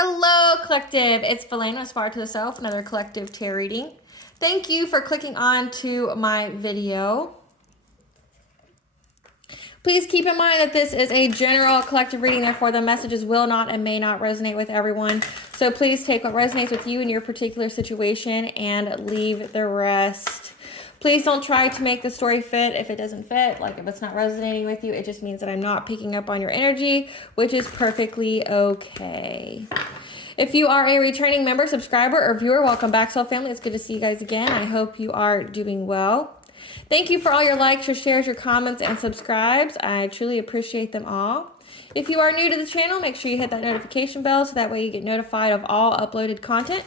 Hello, collective. It's Valena, Aspire to the Self, another collective tarot reading. Thank you for clicking on to my video. Please keep in mind that this is a general collective reading, therefore the messages will not and may not resonate with everyone. So please take what resonates with you in your particular situation and leave the rest. Please don't try to make the story fit if it doesn't fit. Like if it's not resonating with you, it just means that I'm not picking up on your energy, which is perfectly okay. If you are a returning member, subscriber, or viewer, welcome back, Soul Family. It's good to see you guys again. I hope you are doing well. Thank you for all your likes, your shares, your comments, and subscribes. I truly appreciate them all. If you are new to the channel, make sure you hit that notification bell so that way you get notified of all uploaded content.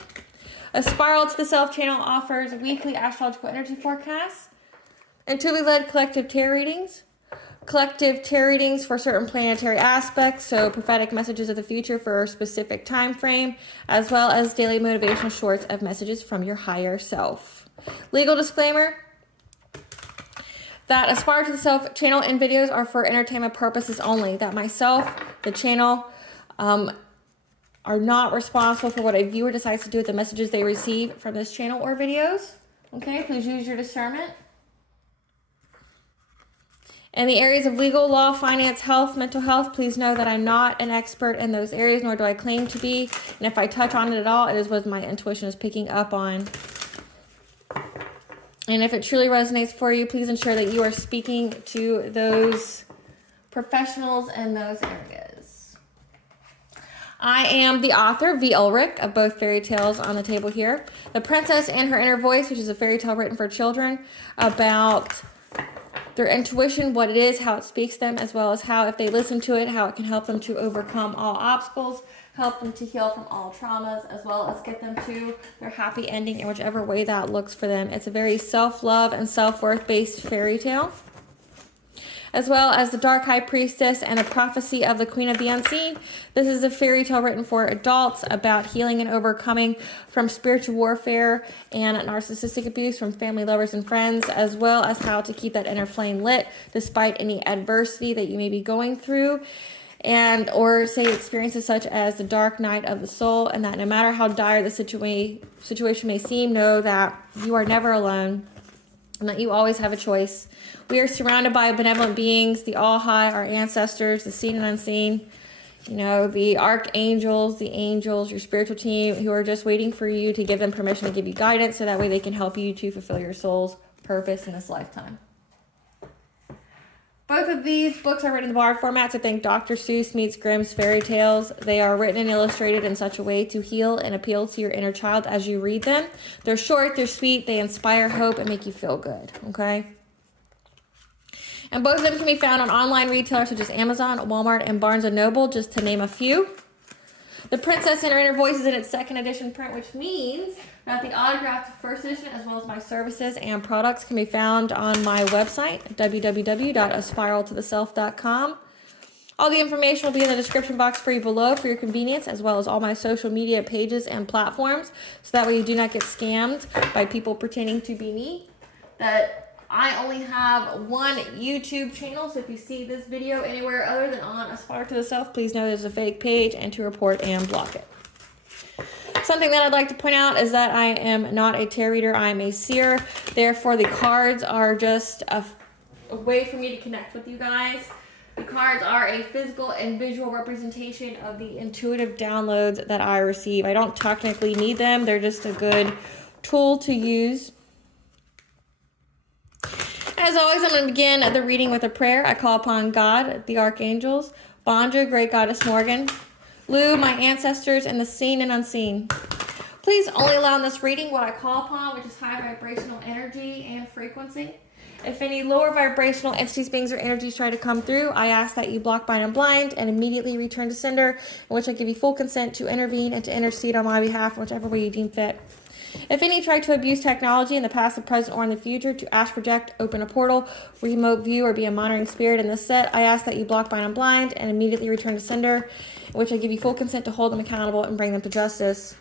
A Spiral to the Self channel offers weekly astrological energy forecasts, intuitively led collective tarot readings for certain planetary aspects, so prophetic messages of the future for a specific time frame, as well as daily motivational shorts of messages from your higher self. Legal disclaimer that Aspire to the Self channel and videos are for entertainment purposes only, that myself, the channel, are not responsible for what a viewer decides to do with the messages they receive from this channel or videos. Okay, please use your discernment. In the areas of legal, law, finance, health, mental health, please know that I'm not an expert in those areas, nor do I claim to be. And if I touch on it at all, it is what my intuition is picking up on. And if it truly resonates for you, please ensure that you are speaking to those professionals in those areas. I am the author, V. Ulrich, of both fairy tales on the table here. The Princess and Her Inner Voice, which is a fairy tale written for children about their intuition, what it is, how it speaks to them, as well as how, if they listen to it, how it can help them to overcome all obstacles, help them to heal from all traumas, as well as get them to their happy ending in whichever way that looks for them. It's a very self-love and self-worth based fairy tale, as well as The Dark High Priestess and the Prophecy of the Queen of the Unseen. This is a fairy tale written for adults about healing and overcoming from spiritual warfare and narcissistic abuse from family, lovers, and friends, as well as how to keep that inner flame lit despite any adversity that you may be going through, and or say experiences such as the dark night of the soul, and that no matter how dire the situation may seem, know that you are never alone and that you always have a choice. We are surrounded by benevolent beings, the all high, our ancestors, the seen and unseen, you know, the archangels, the angels, your spiritual team, who are just waiting for you to give them permission to give you guidance so that way they can help you to fulfill your soul's purpose in this lifetime. Both of these books are written in the barred format, so think Dr. Seuss meets Grimm's fairy tales. They are written and illustrated in such a way to heal and appeal to your inner child as you read them. They're short, they're sweet, they inspire hope and make you feel good, okay? And both of them can be found on online retailers such as Amazon, Walmart, and Barnes & Noble, just to name a few. The Princess and Her Inner Voice is in its second edition print, which means that the autographed first edition, as well as my services and products, can be found on my website, www.aspiraltotheself.com. All the information will be in the description box for you below for your convenience, as well as all my social media pages and platforms, so that way you do not get scammed by people pretending to be me. That I only have one YouTube channel, so if you see this video anywhere other than on Aspire to the Self, please know there's a fake page and to report and block it. Something that I'd like to point out is that I am not a tarot reader, I am a seer. Therefore, the cards are just a way for me to connect with you guys. The cards are a physical and visual representation of the intuitive downloads that I receive. I don't technically need them, they're just a good tool to use. As always, I'm going to begin the reading with a prayer. I call upon God, the archangels, Banja, Great Goddess Morgan, Lu, my ancestors, and the seen and unseen. Please only allow in this reading what I call upon, which is high vibrational energy and frequency. If any lower vibrational entities, beings, or energies try to come through, I ask that you block, bind, and blind, and immediately return to sender, in which I give you full consent to intervene and to intercede on my behalf in whichever way you deem fit. If any try to abuse technology in the past, the present, or in the future to astral project, open a portal, remote view, or be a monitoring spirit in this set, I ask that you block, bind, and blind, and immediately return to sender, in which I give you full consent to hold them accountable and bring them to justice.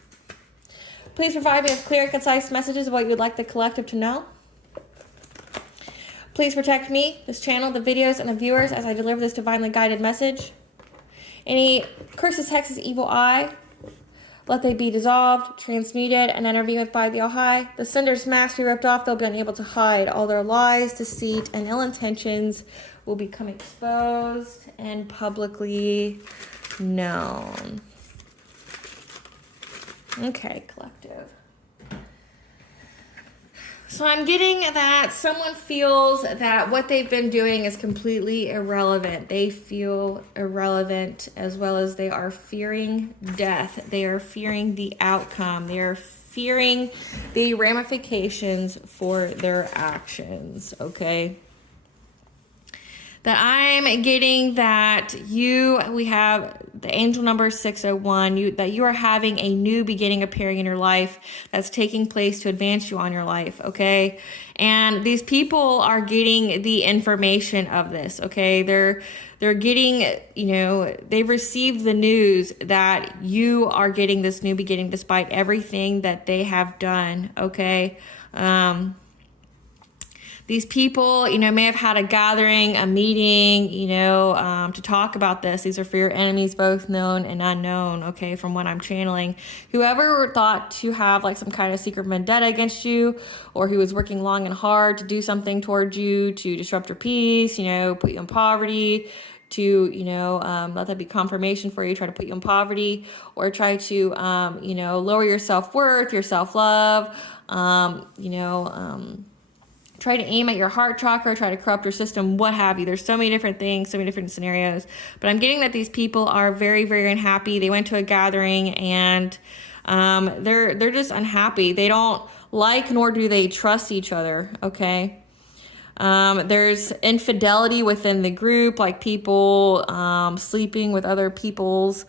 Please provide me with clear and concise messages of what you would like the collective to know. Please protect me, this channel, the videos, and the viewers as I deliver this divinely guided message. Any curses, hexes, evil eye, let they be dissolved, transmuted, and intervened by the All-High. The sender's mask be ripped off. They'll be unable to hide. All their lies, deceit, and ill intentions will become exposed and publicly known. Okay, collective. So I'm getting that someone feels that what they've been doing is completely irrelevant. They feel irrelevant, as well as they are fearing death. They are fearing the outcome. They are fearing the ramifications for their actions, okay? That I'm getting that we have the angel number 601, that you are having a new beginning appearing in your life that's taking place to advance you on your life, okay? And these people are getting the information of this, okay? They're getting, they've received the news that you are getting this new beginning despite everything that they have done, okay? These people, may have had a gathering, a meeting, to talk about this. These are for your enemies, both known and unknown, okay, from what I'm channeling. Whoever thought to have like some kind of secret vendetta against you, or who was working long and hard to do something towards you, to disrupt your peace, put you in poverty, to, let that be confirmation for you, try to put you in poverty, or try to, lower your self-worth, your self-love, try to aim at your heart chakra, try to corrupt your system, what have you. There's so many different things, so many different scenarios. But I'm getting that these people are very, very unhappy. They went to a gathering and they're just unhappy. They don't like nor do they trust each other, okay? There's infidelity within the group, like people sleeping with other people's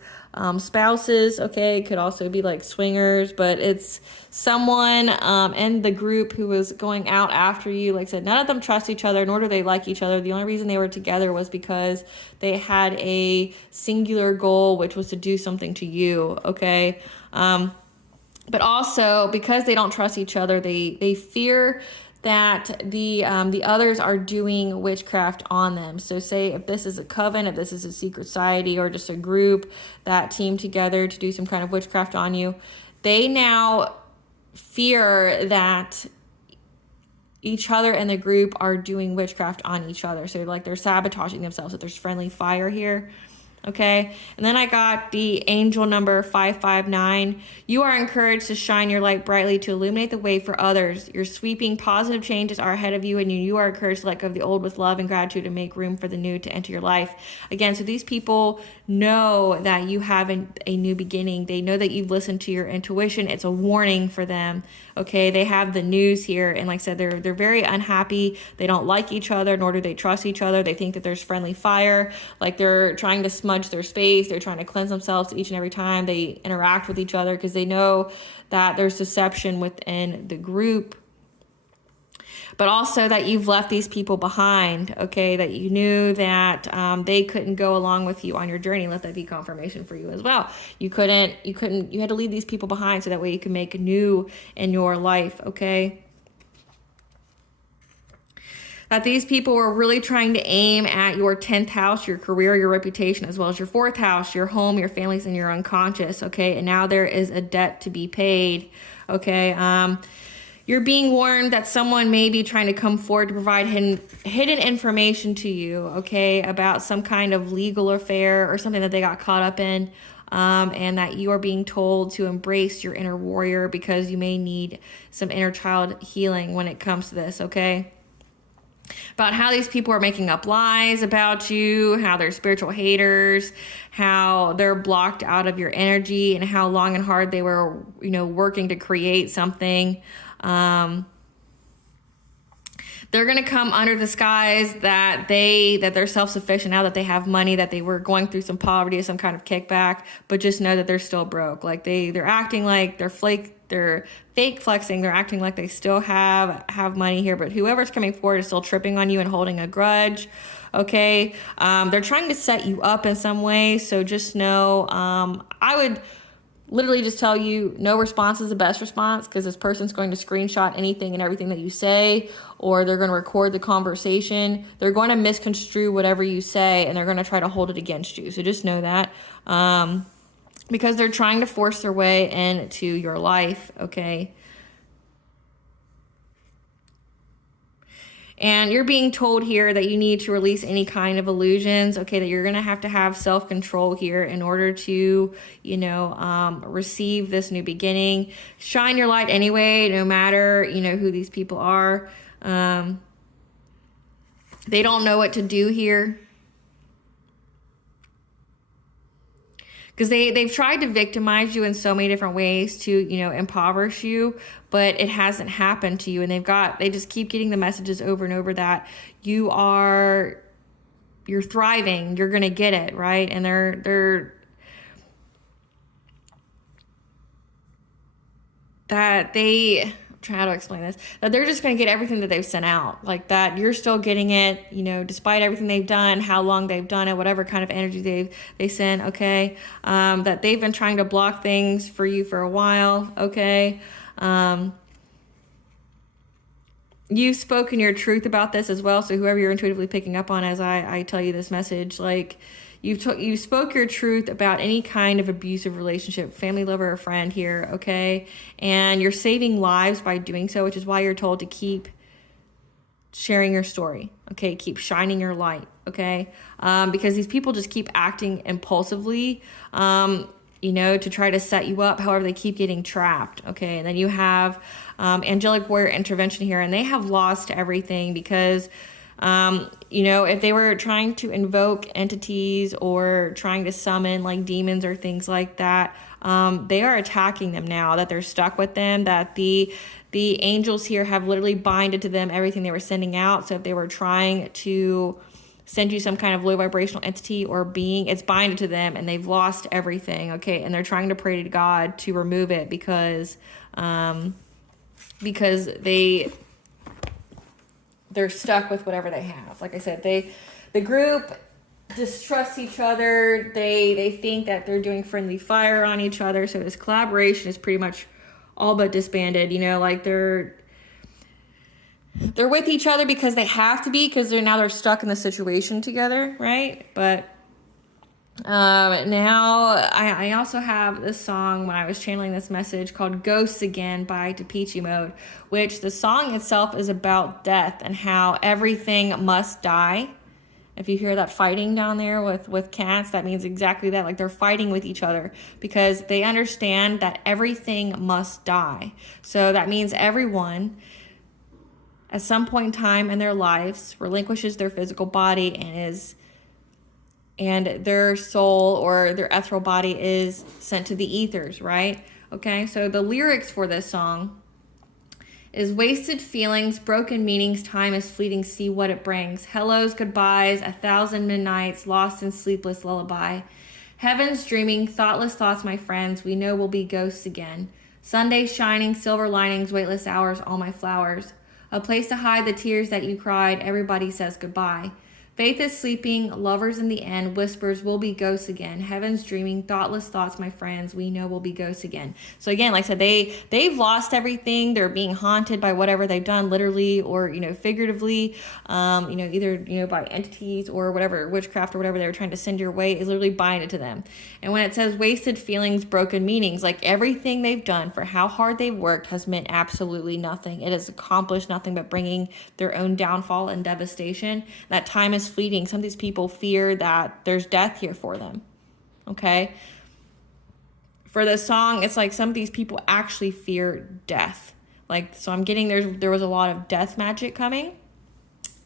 spouses, okay? Could also be like swingers, but it's someone in the group who was going out after you. Like I said, none of them trust each other, nor do they like each other. The only reason they were together was because they had a singular goal, which was to do something to you, okay? But also, because they don't trust each other, they fear that the others are doing witchcraft on them. So say if this is a coven, if this is a secret society, or just a group that team together to do some kind of witchcraft on you, they now fear that each other in the group are doing witchcraft on each other. So like they're sabotaging themselves, that there's friendly fire here. Okay, and then I got the angel number 559. You are encouraged to shine your light brightly to illuminate the way for others. Your sweeping positive changes are ahead of you, and you are encouraged to let go of the old with love and gratitude and make room for the new to enter your life. Again, so these people know that you have a new beginning. They know that you've listened to your intuition. It's a warning for them. Okay, they have the news here, and like I said, they're very unhappy. They don't like each other, nor do they trust each other. They think that there's friendly fire, like they're trying to smudge their space. They're trying to cleanse themselves each and every time they interact with each other, because they know that there's deception within the group. But also that you've left these people behind, okay, that you knew that they couldn't go along with you on your journey. Let that be confirmation for you as well. You had to leave these people behind so that way you can make new in your life, okay? That these people were really trying to aim at your 10th house, your career, your reputation, as well as your 4th house, your home, your families, and your unconscious, okay? And now there is a debt to be paid, okay? You're being warned that someone may be trying to come forward to provide hidden information to you, okay, about some kind of legal affair or something that they got caught up in, and that you are being told to embrace your inner warrior because you may need some inner child healing when it comes to this, okay? About how these people are making up lies about you, how they're spiritual haters, how they're blocked out of your energy, and how long and hard they were, working to create something. They're going to come under the skies that they're self-sufficient now, that they have money, that they were going through some poverty or some kind of kickback, but just know that they're still broke. Like they're acting like they're fake flexing. They're acting like they still have money here, but whoever's coming forward is still tripping on you and holding a grudge. Okay. They're trying to set you up in some way. So just know, I would literally just tell you no response is the best response, because this person's going to screenshot anything and everything that you say, or they're going to record the conversation. They're going to misconstrue whatever you say, and they're going to try to hold it against you. So just know that. because they're trying to force their way into your life, okay? And you're being told here that you need to release any kind of illusions, okay, that you're going to have self-control here in order to, receive this new beginning. Shine your light anyway, no matter, who these people are. They don't know what to do here. Because they've tried to victimize you in so many different ways to, impoverish you, but it hasn't happened to you. And they just keep getting the messages over and over that you're thriving, you're going to get it, right? And they're try to explain this, that they're just going to get everything that they've sent out, like that you're still getting it, despite everything they've done, how long they've done it, whatever kind of energy they send, okay, that they've been trying to block things for you for a while, okay. You've spoken your truth about this as well, so whoever you're intuitively picking up on as I tell you this message, like you spoke your truth about any kind of abusive relationship, family, lover, or friend here, okay? And you're saving lives by doing so, which is why you're told to keep sharing your story, okay? Keep shining your light, okay? Because these people just keep acting impulsively, to try to set you up. However, they keep getting trapped, okay? And then you have angelic warrior intervention here, and they have lost everything because if they were trying to invoke entities or trying to summon like demons or things like that, they are attacking them now that they're stuck with them, that the angels here have literally binded to them everything they were sending out. So if they were trying to send you some kind of low vibrational entity or being, it's binded to them and they've lost everything, okay? And they're trying to pray to God to remove it because they're stuck with whatever they have. Like I said, the group distrusts each other. They think that they're doing friendly fire on each other. So this collaboration is pretty much all but disbanded. Like they're with each other because they have to be, because they're stuck in the situation together, right? But now I also have this song when I was channeling this message called Ghosts Again by Tepechi Mode, which the song itself is about death and how everything must die. If you hear that fighting down there with cats, that means exactly that. Like they're fighting with each other because they understand that everything must die. So that means everyone at some point in time in their lives relinquishes their physical body and their soul or their ethereal body is sent to the ethers, right? Okay, so the lyrics for this song is wasted feelings, broken meanings, time is fleeting, see what it brings. Hellos, goodbyes, 1,000 midnights, lost in sleepless lullaby. Heaven's dreaming, thoughtless thoughts, my friends, we know we'll be ghosts again. Sunday shining, silver linings, weightless hours, all my flowers. A place to hide the tears that you cried, everybody says goodbye. Faith is sleeping, lovers in the end, whispers, we'll be ghosts again. Heaven's dreaming, thoughtless thoughts, my friends, we know we'll be ghosts again. So again, like I said, they've lost everything. They're being haunted by whatever they've done, literally or, figuratively, either, by entities or whatever, witchcraft or whatever they were trying to send your way is literally binding to them. And when it says wasted feelings, broken meanings, like everything they've done for how hard they've worked has meant absolutely nothing. It has accomplished nothing but bringing their own downfall and devastation. That time is fleeting. Some of these people fear that there's death here for them. Okay. For the song, it's like some of these people actually fear death. Like, so I'm getting there was a lot of death magic coming,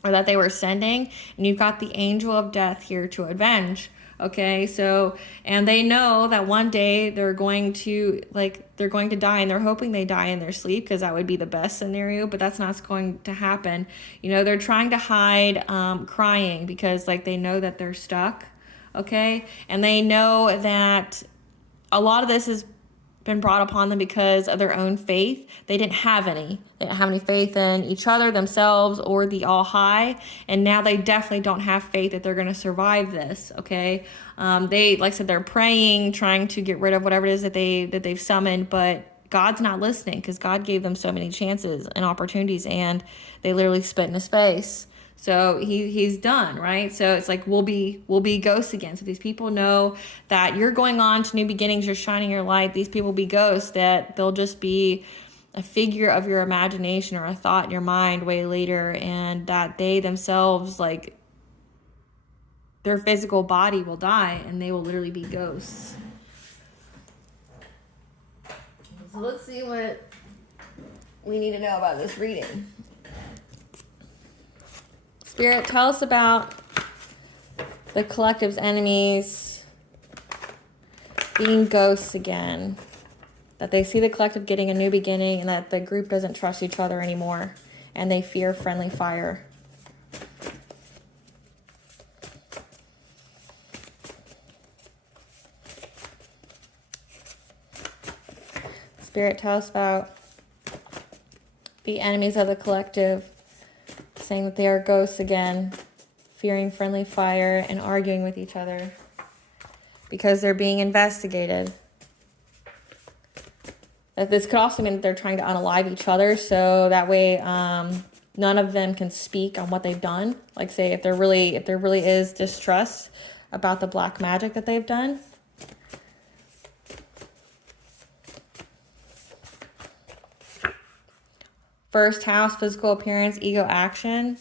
or that they were sending, and you've got the angel of death here to avenge. Okay, so, and they know that one day they're going to die, and they're hoping they die in their sleep because that would be the best scenario, but that's not going to happen. They're trying to hide crying because they know that they're stuck, okay? And they know that a lot of this has been brought upon them because of their own faith. They didn't have any. They didn't have any faith in each other, themselves, or the All High. And now they definitely don't have faith that they're going to survive this. Okay, they, like I said, they're praying, trying to get rid of whatever it is that they've summoned, but God's not listening because God gave them so many chances and opportunities, and they literally spit in his face. So he's done, right? So it's like we'll be ghosts again. So these people know that you're going on to new beginnings, you're shining your light. These people will be ghosts, that they'll just be a figure of your imagination or a thought in your mind way later, and that they themselves, like, their physical body will die and they will literally be ghosts. So let's see what we need to know about this reading. Spirit, tell us about the collective's enemies being ghosts again. That they see the collective getting a new beginning, and that the group doesn't trust each other anymore, and they fear friendly fire. Spirit, tell us about the enemies of the collective, saying that they are ghosts again, fearing friendly fire, and arguing with each other because they're being investigated. That this could also mean that they're trying to unalive each other, so that way none of them can speak on what they've done. Like, say, if there really is distrust about the black magic that they've done. First house, physical appearance, ego, action.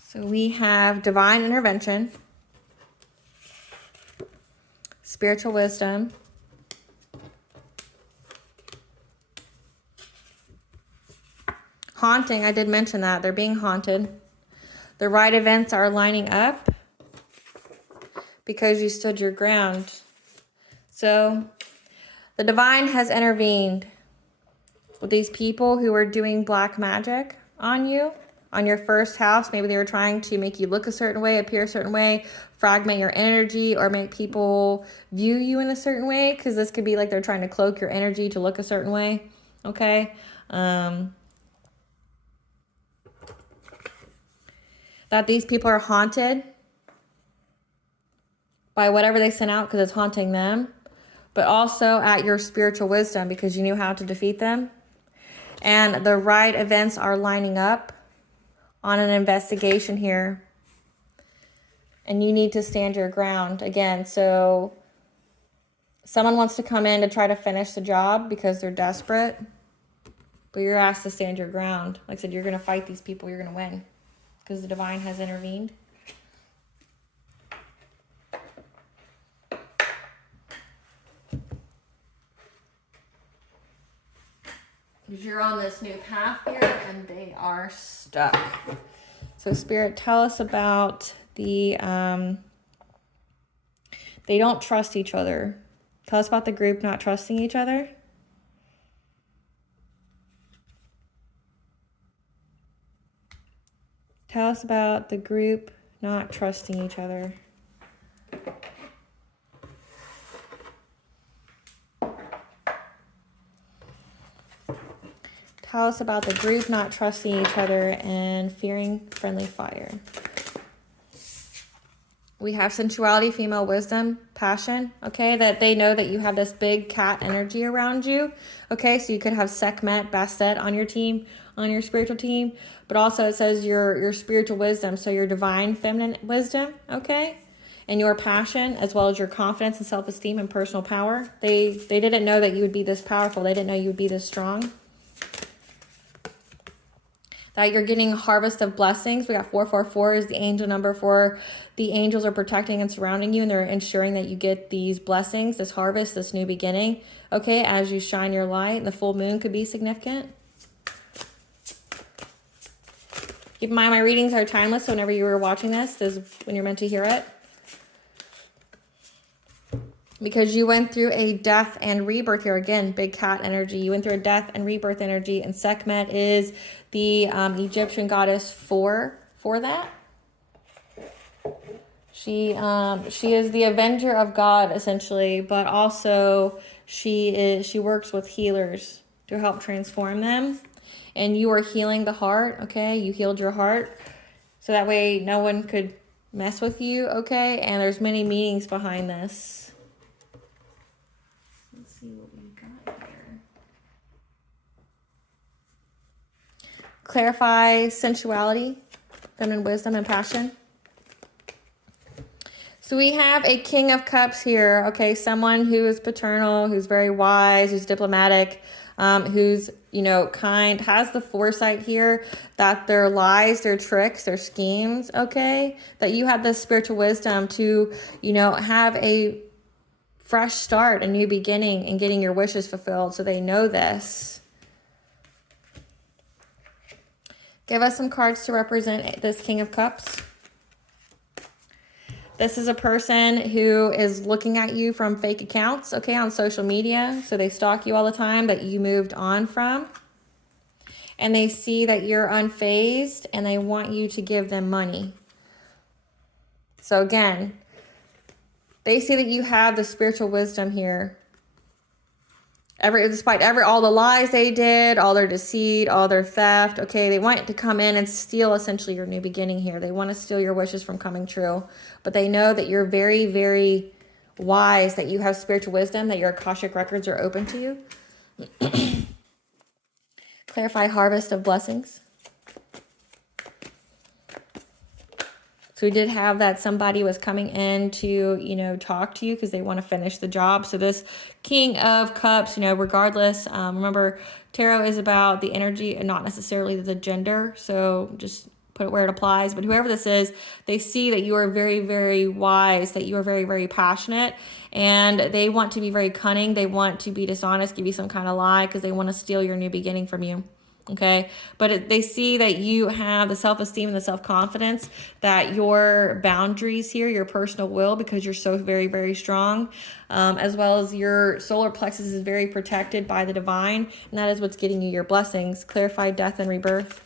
So we have divine intervention, spiritual wisdom, haunting. I did mention that. They're being haunted. The right events are lining up because you stood your ground. So the divine has intervened with these people who are doing black magic on you. On your first house, maybe they were trying to make you look a certain way, appear a certain way, fragment your energy, or make people view you in a certain way, because this could be like they're trying to cloak your energy to look a certain way, okay? That these people are haunted by whatever they sent out because it's haunting them, but also at your spiritual wisdom because you knew how to defeat them. And the right events are lining up on an investigation here, and you need to stand your ground again. So someone wants to come in to try to finish the job because they're desperate, but you're asked to stand your ground. Like I said, you're going to fight these people, you're going to win because the divine has intervened. Because you're on this new path here and they are stuck. So Spirit, tell us about the, they don't trust each other. Tell us about the group not trusting each other. Tell us about the group not trusting each other. Tell us about the group not trusting each other and fearing friendly fire. We have sensuality, female wisdom, passion, okay? That they know that you have this big cat energy around you, okay? So you could have Sekhmet, Bastet on your team, on your spiritual team. But also it says your spiritual wisdom, so your divine feminine wisdom, okay? And your passion, as well as your confidence and self-esteem and personal power. They didn't know that you would be this powerful. They didn't know you would be this strong. That you're getting a harvest of blessings. We got 444 is the angel number for the angels are protecting and surrounding you, and they're ensuring that you get these blessings, this harvest, this new beginning, okay, as you shine your light. The full moon could be significant. Keep in mind, my readings are timeless, so whenever you were watching this is when you're meant to hear it. Because you went through a death and rebirth here. Again, big cat energy. You went through a death and rebirth energy. And Sekhmet is the Egyptian goddess for that. She is the avenger of God, essentially. But also, she works with healers to help transform them. And you are healing the heart, okay? You healed your heart. So that way, no one could mess with you, okay? And there's many meanings behind this. See what we got Clarify sensuality, feminine wisdom, and passion. So we have a King of Cups here, okay? Someone who is paternal, who's very wise, who's diplomatic, who's, you know, kind, has the foresight here that their lies, their tricks, their schemes, okay? That you have the spiritual wisdom to, you know, have a fresh start, a new beginning, and getting your wishes fulfilled. So they know this. Give us some cards to represent this King of Cups. This is a person who is looking at you from fake accounts, okay, on social media. So they stalk you all the time that you moved on from. And they see that you're unfazed and they want you to give them money. So again, they see that you have the spiritual wisdom here. Despite all the lies they did, all their deceit, all their theft, okay, they want to come in and steal essentially your new beginning here. They want to steal your wishes from coming true. But they know that you're very, very wise, that you have spiritual wisdom, that your Akashic records are open to you. Clarify harvest of blessings. So we did have that somebody was coming in to, you know, talk to you because they want to finish the job. So this King of Cups, you know, regardless, remember, tarot is about the energy and not necessarily the gender. So just put it where it applies. But whoever this is, they see that you are very, very wise, that you are very, very passionate, and they want to be very cunning. They want to be dishonest, give you some kind of lie because they want to steal your new beginning from you. Okay, but they see that you have the self-esteem and the self-confidence, that your boundaries here, your personal will, because you're so very, very strong, as well as your solar plexus is very protected by the divine, and that is what's getting you your blessings. Clarify death and rebirth.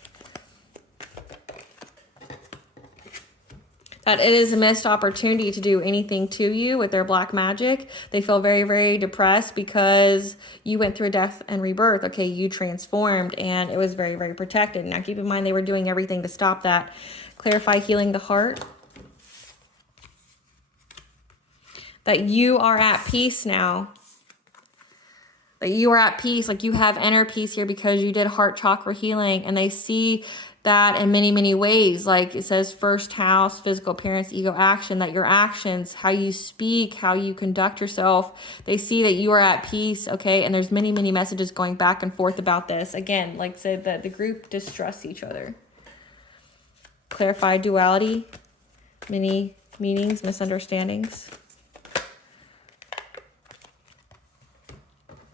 That it is a missed opportunity to do anything to you with their black magic. They feel very, very depressed because you went through a death and rebirth. Okay, you transformed and it was very, very protected. Now keep in mind they were doing everything to stop that. Clarify healing the heart. That you are at peace now. That you are at peace, like you have inner peace here because you did heart chakra healing, and they see that in many, many ways. Like it says first house, physical appearance, ego action, that your actions, how you speak, how you conduct yourself, they see that you are at peace, okay? And there's many, many messages going back and forth about this. Again, like I said, that the group distrusts each other. Clarify duality, many meanings, misunderstandings.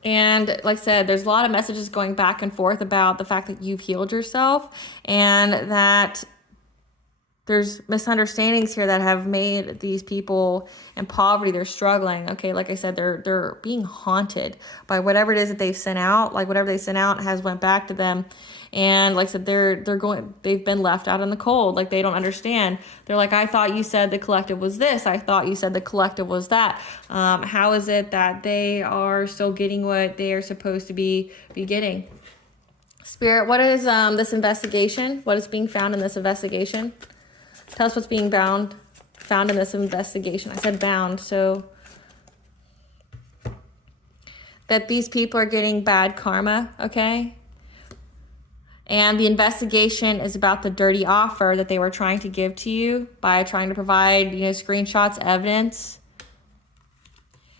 And like I said, there's a lot of messages going back and forth about the fact that you've healed yourself, and that there's misunderstandings here that have made these people in poverty. They're struggling. Okay, like I said, they're being haunted by whatever it is that they've sent out. Like whatever they sent out has went back to them. And like I said, they've been left out in the cold. Like they don't understand. They're like, I thought you said the collective was this. I thought you said the collective was that. How is it that they are still getting what they are supposed to be getting? Spirit, what is this investigation? What is being found in this investigation? Tell us what's being found in this investigation. I said bound, so that these people are getting bad karma, okay? And the investigation is about the dirty offer that they were trying to give to you by trying to provide, you know, screenshots, evidence.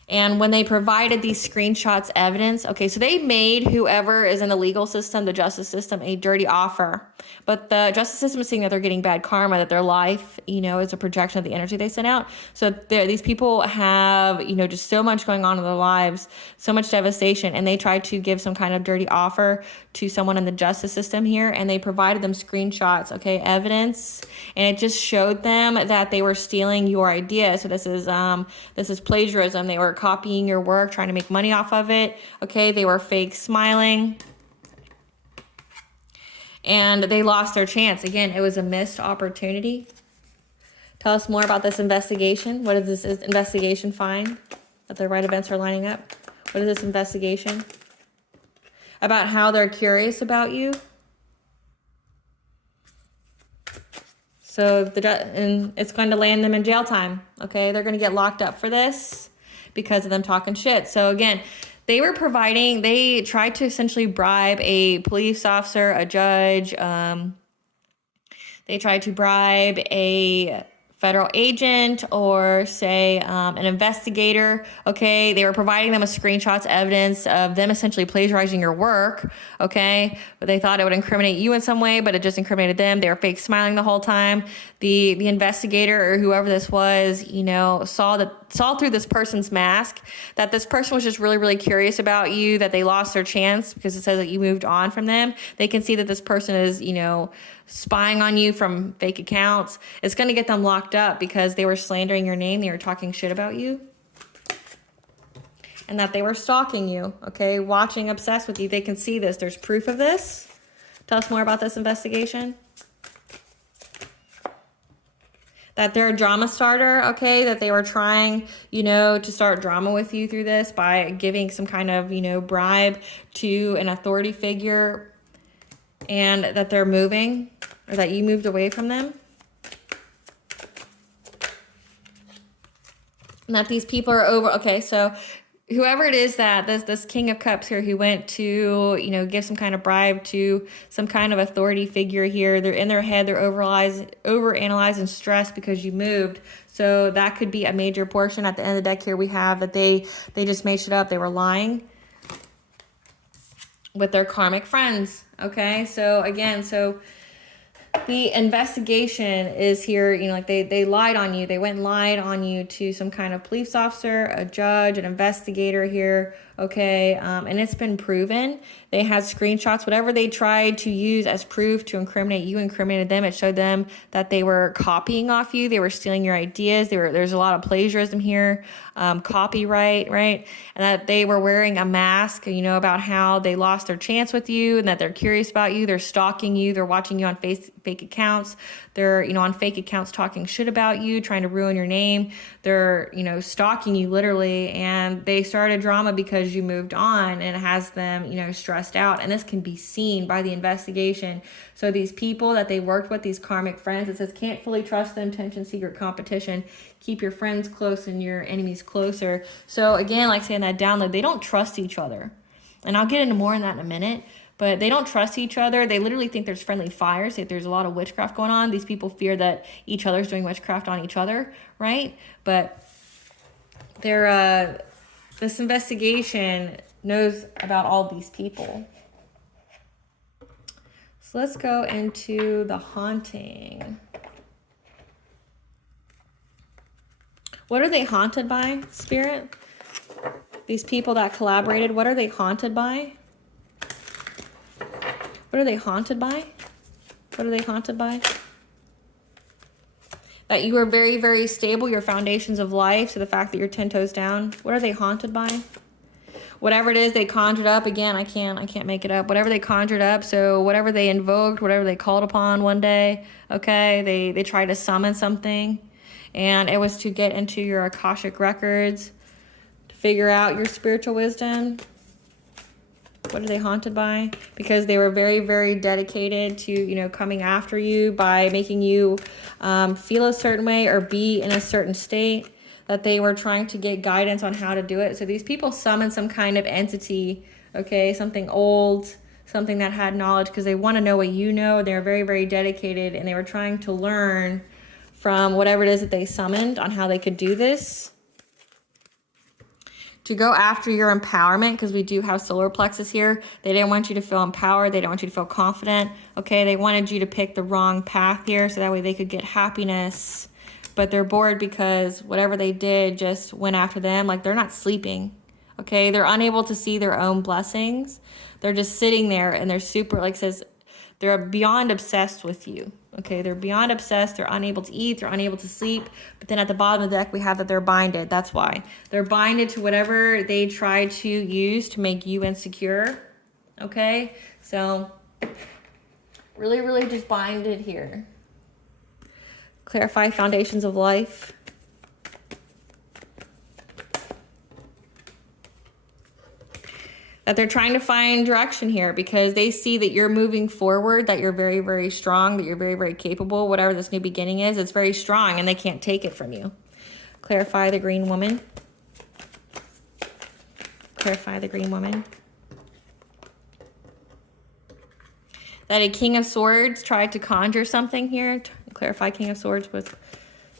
And when they provided these screenshots, evidence, okay, so they made whoever is in the legal system, the justice system, a dirty offer. But the justice system is saying that they're getting bad karma, that their life, you know, is a projection of the energy they sent out. So these people have, you know, just so much going on in their lives, so much devastation, and they tried to give some kind of dirty offer to someone in the justice system here, and they provided them screenshots, okay, evidence, and it just showed them that they were stealing your idea. So this is plagiarism. They were copying your work, trying to make money off of it. Okay, they were fake smiling. And they lost their chance. Again, it was a missed opportunity. Tell us more about this investigation. What does this investigation find? That the right events are lining up? What is this investigation? About how they're curious about you. So and it's going to land them in jail time. Okay, they're going to get locked up for this because of them talking shit. So again, they were providing, they tried to essentially bribe a police officer, a judge. They tried to bribe a federal agent or say an investigator. Okay, they were providing them with screenshots, evidence of them essentially plagiarizing your work. Okay, but they thought it would incriminate you in some way, but it just incriminated them. They were fake smiling the whole time. The investigator or whoever this was, you know, saw through this person's mask that this person was just really, really curious about you, that they lost their chance because it says that you moved on from them. They can see that this person is, you know, spying on you from fake accounts. It's going to get them locked up because they were slandering your name. They were talking shit about you. And that they were stalking you, okay? Watching, obsessed with you. They can see this. There's proof of this. Tell us more about this investigation. That they're a drama starter, okay? That they were trying, you know, to start drama with you through this by giving some kind of, you know, bribe to an authority figure, and that they're moving, or that you moved away from them. And that these people are over. Okay, so whoever it is that this King of Cups here who went to, you know, give some kind of bribe to some kind of authority figure here, they're in their head, they're overanalyzing stress because you moved. So that could be a major portion. At the end of the deck here we have that they just made shit up. They were lying with their karmic friends. Okay, so again, the investigation is here, you know, like they lied on you. They went and lied on you to some kind of police officer, a judge, an investigator here, okay? And it's been proven. They had screenshots, whatever they tried to use as proof to incriminate you, incriminated them. It showed them that they were copying off you. They were stealing your ideas. There's a lot of plagiarism here, copyright, right? And that they were wearing a mask, you know, about how they lost their chance with you and that they're curious about you. They're stalking you. They're watching you on fake accounts. They're, you know, on fake accounts talking shit about you, trying to ruin your name. They're, you know, stalking you literally. And they started drama because you moved on, and it has them, you know, stressed out. And this can be seen by the investigation. So these people that they worked with, these karmic friends, it says can't fully trust them, tension, secret, competition. Keep your friends close and your enemies closer. So again, like saying that download, they don't trust each other. And I'll get into more on that in a minute. But they don't trust each other. They literally think there's friendly fires. That there's a lot of witchcraft going on. These people fear that each other's doing witchcraft on each other, right? But they're this investigation knows about all these people. So let's go into the haunting. What are they haunted by, Spirit? These people that collaborated, what are they haunted by? What are they haunted by? What are they haunted by? That you are very, very stable, your foundations of life, so the fact that you're 10 toes down. What are they haunted by? Whatever it is they conjured up, again, I can't make it up. Whatever they conjured up, so whatever they invoked, whatever they called upon one day, okay, they tried to summon something, and it was to get into your Akashic records, to figure out your spiritual wisdom. What are they haunted by? Because they were very, very dedicated to, you know, coming after you by making you feel a certain way or be in a certain state, that they were trying to get guidance on how to do it. So these people summon some kind of entity, okay, something old, something that had knowledge, because they want to know what you know. They're very, very dedicated, and they were trying to learn from whatever it is that they summoned on how they could do this. To go after your empowerment, because we do have solar plexus here. They didn't want you to feel empowered. They didn't want you to feel confident. Okay, they wanted you to pick the wrong path here so that way they could get happiness. But they're bored because whatever they did just went after them. Like, they're not sleeping. Okay, they're unable to see their own blessings. They're just sitting there, and they're super, like says, they're beyond obsessed with you. Okay, they're beyond obsessed. They're unable to eat. They're unable to sleep. But then at the bottom of the deck, we have that they're binded. That's why. They're binded to whatever they try to use to make you insecure. Okay, so really, really just binded here. Clarify foundations of life. That they're trying to find direction here because they see that you're moving forward, that you're very, very strong, that you're very, very capable. Whatever this new beginning is, it's very strong, and they can't take it from you. Clarify the green woman. Clarify the green woman. That a King of Swords tried to conjure something here. Clarify King of Swords with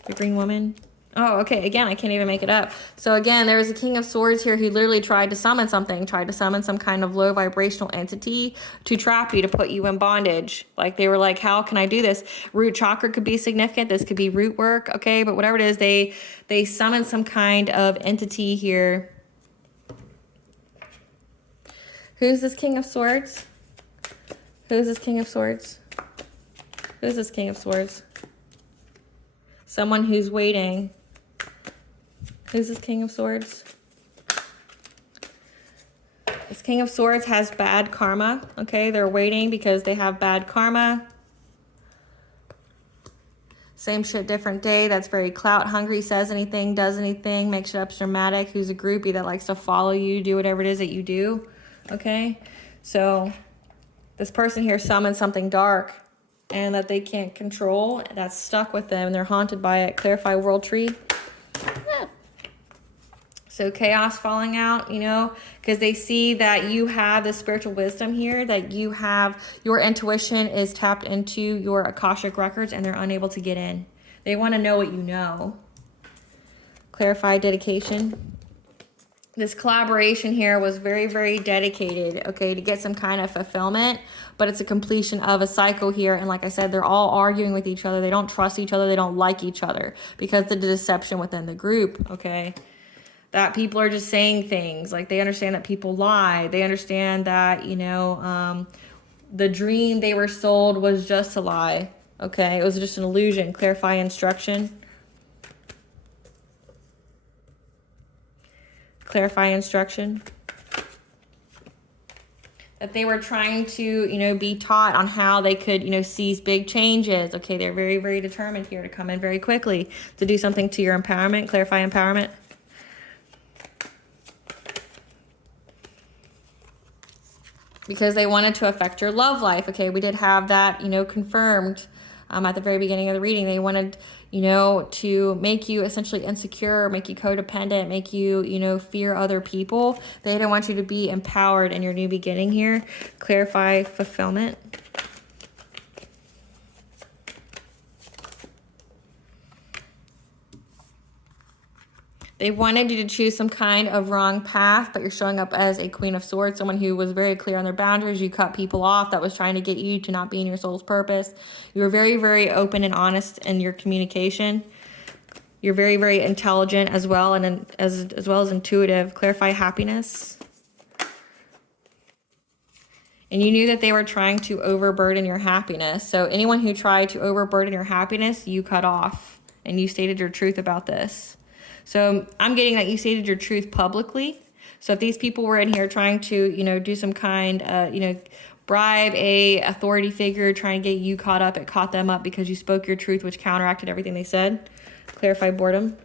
the green woman. Oh, okay. Again, I can't even make it up. So again, there was a King of Swords here who literally tried to summon something, tried to summon some kind of low vibrational entity to trap you, to put you in bondage. Like they were like, how can I do this? Root chakra could be significant. This could be root work. Okay. But whatever it is, they summon some kind of entity here. Who's this King of Swords? Who's this King of Swords? Who's this King of Swords? Someone who's waiting. Who's this King of Swords? This King of Swords has bad karma. Okay, they're waiting because they have bad karma. Same shit, different day. That's very clout hungry, says anything, does anything, makes it up dramatic. Who's a groupie that likes to follow you, do whatever it is that you do. Okay, so this person here summons something dark and that they can't control. That's stuck with them and they're haunted by it. Clarify world tree. Yeah. So chaos falling out, you know, because they see that you have the spiritual wisdom here, that you have, your intuition is tapped into your Akashic records and they're unable to get in. They want to know what you know. Clarify dedication. This collaboration here was very, very dedicated, okay, to get some kind of fulfillment, but it's a completion of a cycle here. And like I said, they're all arguing with each other. They don't trust each other. They don't like each other because of the deception within the group, okay? That people are just saying things, like they understand that people lie. They understand that, you know, the dream they were sold was just a lie, okay? It was just an illusion. Clarify instruction. Clarify instruction. That they were trying to, you know, be taught on how they could, you know, seize big changes. Okay, they're very, very determined here to come in very quickly to do something to your empowerment. Clarify empowerment. Because they wanted to affect your love life. Okay, we did have that, you know, confirmed at the very beginning of the reading. They wanted, you know, to make you essentially insecure, make you codependent, make you, you know, fear other people. They didn't want you to be empowered in your new beginning here. Clarify fulfillment. They wanted you to choose some kind of wrong path, but you're showing up as a Queen of Swords, someone who was very clear on their boundaries. You cut people off that was trying to get you to not be in your soul's purpose. You were very, very open and honest in your communication. You're very, very intelligent as well, and as well as intuitive. Clarify happiness. And you knew that they were trying to overburden your happiness. So anyone who tried to overburden your happiness, you cut off, and you stated your truth about this. So I'm getting that you stated your truth publicly. So if these people were in here trying to, you know, do some kind, you know, bribe a authority figure, trying to get you caught up, it caught them up because you spoke your truth, which counteracted everything they said. Clarify boredom.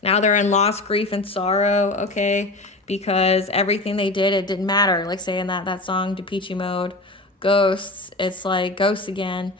Now they're in loss, grief, and sorrow, okay, because everything they did, it didn't matter. Like saying that song, Depeche Mode, Ghosts, it's like Ghosts again.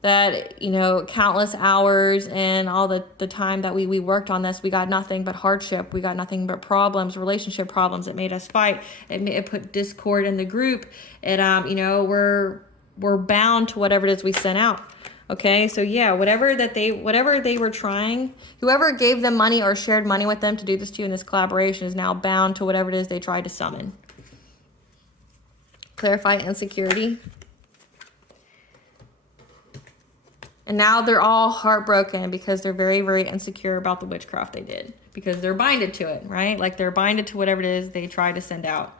That, you know, countless hours and all the time that we worked on this, we got nothing but hardship. We got nothing but problems, relationship problems. It made us fight. It put discord in the group. It, you know, we're bound to whatever it is we sent out. Okay, so yeah, whatever they were trying, whoever gave them money or shared money with them to do this to you in this collaboration is now bound to whatever it is they tried to summon. Clarify insecurity. And now they're all heartbroken because they're very, very insecure about the witchcraft they did. Because they're binded to it, right? Like they're binded to whatever it is they tried to send out.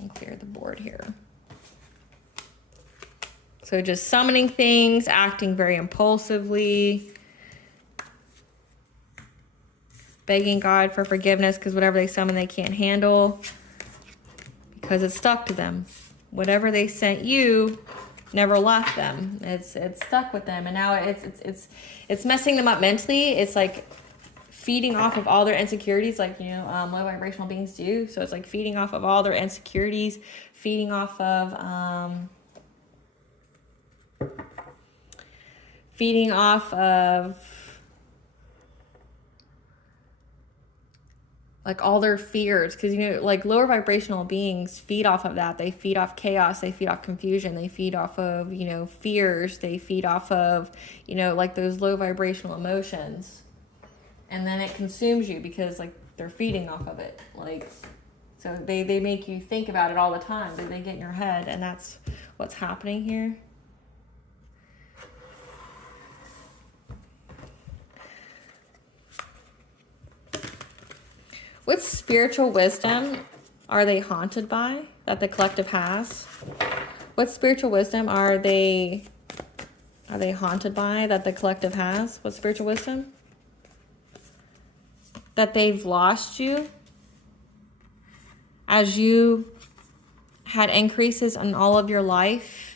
And clear the board here. So just summoning things, acting very impulsively. Begging God for forgiveness because whatever they summon they can't handle. Because it's stuck to them. Whatever they sent you never left them. It's stuck with them, and now it's messing them up mentally. It's like feeding off of all their insecurities, like, you know, low vibrational beings do. So it's like feeding off of all their insecurities, feeding off of feeding off of like all their fears, because like lower vibrational beings feed off of that. They feed off chaos, they feed off confusion, they feed off of fears, they feed off of like those low vibrational emotions, and then it consumes you because like they're feeding off of it. Like, so they make you think about it all the time. They get in your head, and that's what's happening here. What spiritual wisdom are they haunted by that the collective has? What spiritual wisdom are they haunted by that the collective has? What spiritual wisdom? That they've lost you as you had increases in all of your life.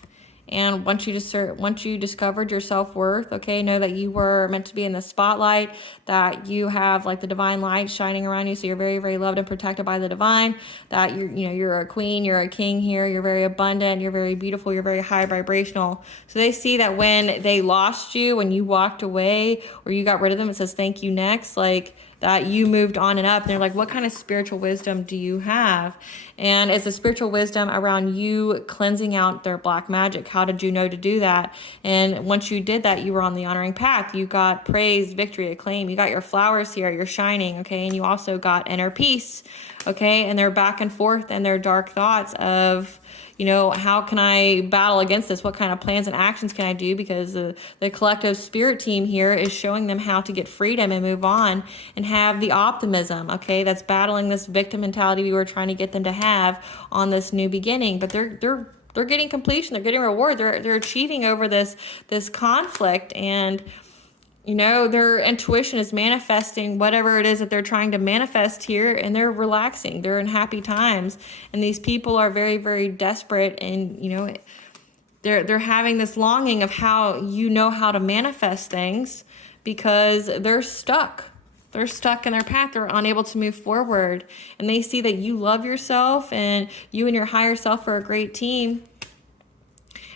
And once you discovered your self-worth, okay, know that you were meant to be in the spotlight, that you have like the divine light shining around you, so you're very, very loved and protected by the divine, that you're a queen, you're a king here, you're very abundant, you're very beautiful, you're very high vibrational. So they see that when they lost you, when you walked away or you got rid of them, it says thank you next, like that you moved on and up. And they're like, what kind of spiritual wisdom do you have? And it's a spiritual wisdom around you cleansing out their black magic. How did you know to do that? And once you did that, you were on the honoring path. You got praise, victory, acclaim. You got your flowers here. You're shining, okay? And you also got inner peace, okay? And they're back and forth and their dark thoughts of, how can I battle against this? What kind of plans and actions can I do? Because the collective spirit team here is showing them how to get freedom and move on and have the optimism, okay? That's battling this victim mentality we were trying to get them to have on this new beginning. But they're getting completion. They're getting reward. They're achieving over this conflict, and their intuition is manifesting whatever it is that they're trying to manifest here, and they're relaxing. They're in happy times. And these people are very, very desperate, and, they're having this longing of how how to manifest things because they're stuck. They're stuck in their path. They're unable to move forward. And they see that you love yourself and you and your higher self are a great team.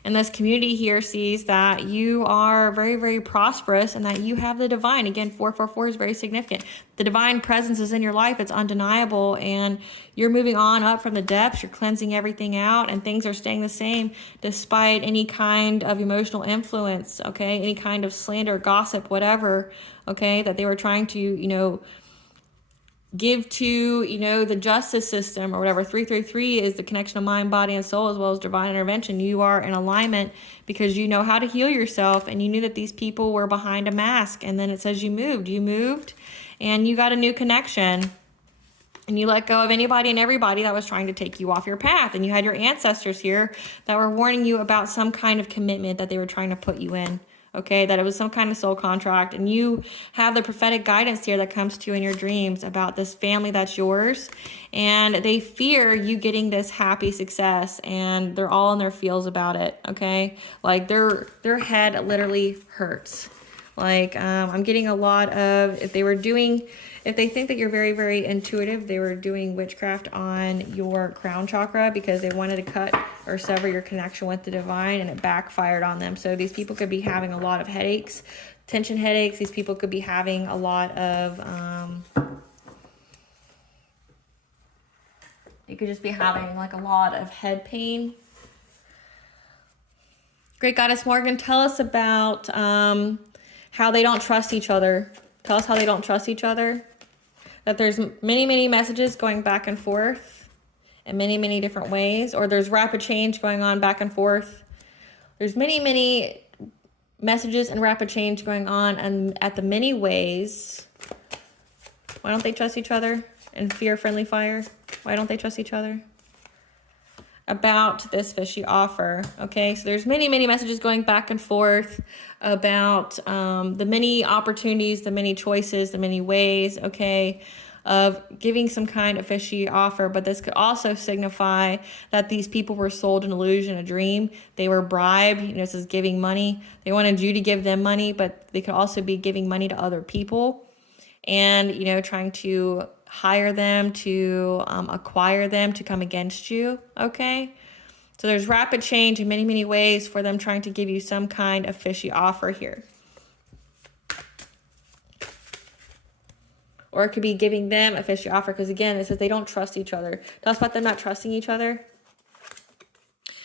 And this community here sees that you are very, very prosperous and that you have the divine. Again, 444 is very significant. The divine presence is in your life. It's undeniable. And you're moving on up from the depths. You're cleansing everything out and things are staying the same despite any kind of emotional influence, okay? Any kind of slander, gossip, whatever, okay, that they were trying to, give to, the justice system or whatever. 333 is the connection of mind, body, and soul, as well as divine intervention. You are in alignment because you know how to heal yourself, and you knew that these people were behind a mask. And then it says you moved and you got a new connection, and you let go of anybody and everybody that was trying to take you off your path. And you had your ancestors here that were warning you about some kind of commitment that they were trying to put you in. Okay, that it was some kind of soul contract, and you have the prophetic guidance here that comes to you in your dreams about this family that's yours, and they fear you getting this happy success, and they're all in their feels about it. Okay, like their head literally hurts. Like I'm getting a lot of, if they think that you're very, very intuitive, they were doing witchcraft on your crown chakra because they wanted to cut or sever your connection with the divine, and it backfired on them. So these people could be having a lot of headaches, tension headaches. These people could be having a lot of, you could just be having like a lot of head pain. Great Goddess Morgan, tell us about how they don't trust each other. Tell us how they don't trust each other. That there's many, many messages going back and forth in many, many different ways. Or there's rapid change going on back and forth. There's many, many messages and rapid change going on, and at the many ways. Why don't they trust each other? And fear, friendly fire. Why don't they trust each other? About this fishy offer. Okay, so there's many, many messages going back and forth about the many opportunities, the many choices, the many ways, okay, of giving some kind of fishy offer. But this could also signify that these people were sold an illusion, a dream. They were bribed. This is giving money. They wanted you to give them money, but they could also be giving money to other people and, trying to hire them, to acquire them to come against you, okay? So there's rapid change in many, many ways for them trying to give you some kind of fishy offer here. or it could be giving them a fishy offer, because again, it says they don't trust each other. Tell us about them not trusting each other.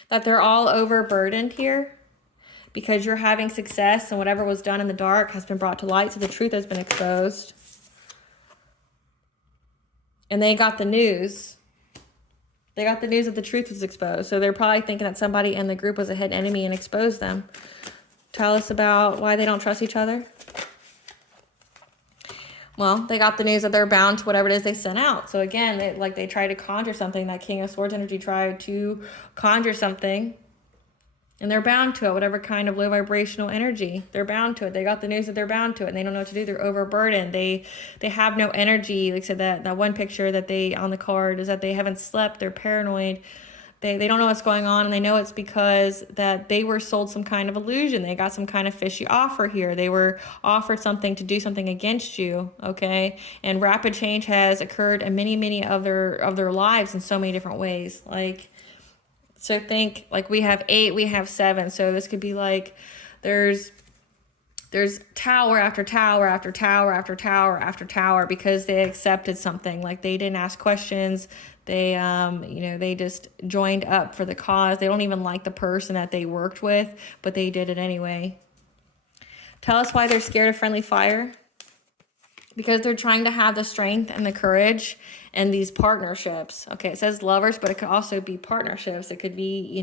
That they're all overburdened here because you're having success, and whatever was done in the dark has been brought to light, so the truth has been exposed. And they got the news. They got the news that the truth was exposed. So they're probably thinking that somebody in the group was a hidden enemy and exposed them. Tell us about why they don't trust each other. Well, they got the news that they're bound to whatever it is they sent out. So again, they tried to conjure something. That King of Swords energy tried to conjure something. And they're bound to it, whatever kind of low vibrational energy. They're bound to it. They got the news that they're bound to it, and they don't know what to do. They're overburdened. They have no energy. Like I said, that one picture that they on the card is that they haven't slept. They're paranoid. They don't know what's going on, and they know it's because that they were sold some kind of illusion. They got some kind of fishy offer here. They were offered something to do something against you, okay? And rapid change has occurred in many of their lives in so many different ways. So think like we have 8, we have 7. So this could be like there's tower after tower after tower after tower after tower because they accepted something. Like they didn't ask questions. They they just joined up for the cause. They don't even like the person that they worked with, but they did it anyway. Tell us why they're scared of friendly fire. Because they're trying to have the strength and the courage and these partnerships. Okay, it says lovers, but it could also be partnerships. It could be,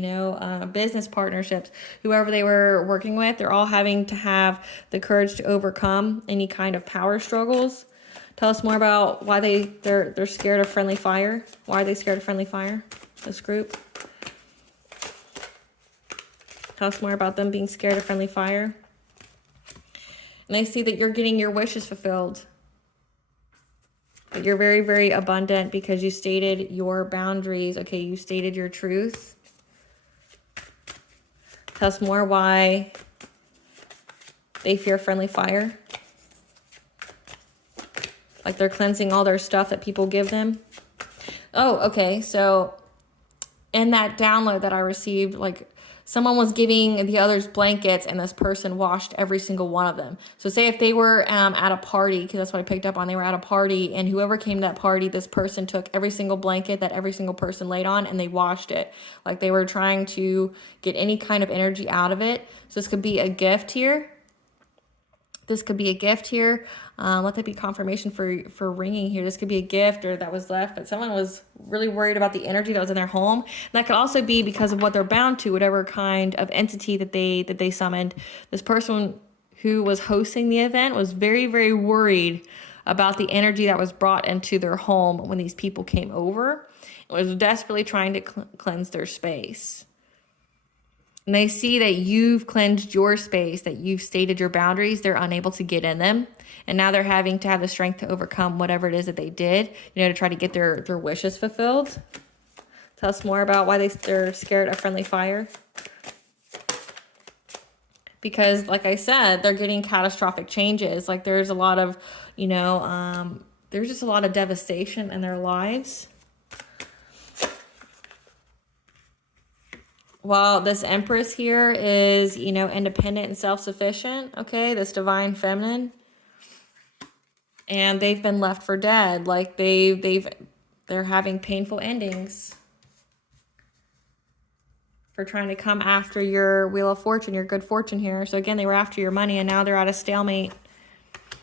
business partnerships. Whoever they were working with, they're all having to have the courage to overcome any kind of power struggles. Tell us more about why they're scared of friendly fire. Why are they scared of friendly fire, this group? Tell us more about them being scared of friendly fire. And they see that you're getting your wishes fulfilled. But you're very, very abundant because you stated your boundaries. Okay, you stated your truth. Tell us more why they fear friendly fire. Like they're cleansing all their stuff that people give them. Oh, okay. So in that download that I received, like someone was giving the others blankets and this person washed every single one of them. So say if they were at a party, because that's what I picked up on, they were at a party and whoever came to that party, this person took every single blanket that every single person laid on and they washed it. Like they were trying to get any kind of energy out of it. So this could be a gift here. This could be a gift here. Let that be confirmation for ringing here. This could be a gift or that was left, but someone was really worried about the energy that was in their home. And that could also be because of what they're bound to, whatever kind of entity that they summoned. This person who was hosting the event was very, very worried about the energy that was brought into their home when these people came over. It was desperately trying to cleanse their space. And they see that you've cleansed your space, that you've stated your boundaries. They're unable to get in them. And now they're having to have the strength to overcome whatever it is that they did, to try to get their wishes fulfilled. Tell us more about why they're scared of friendly fire. Because, like I said, they're getting catastrophic changes. Like there's a lot of, there's just a lot of devastation in their lives. While this Empress here is, independent and self-sufficient, okay, this divine feminine, and they've been left for dead. Like they're having painful endings for trying to come after your Wheel of Fortune, your good fortune here. So again, they were after your money and now they're at a stalemate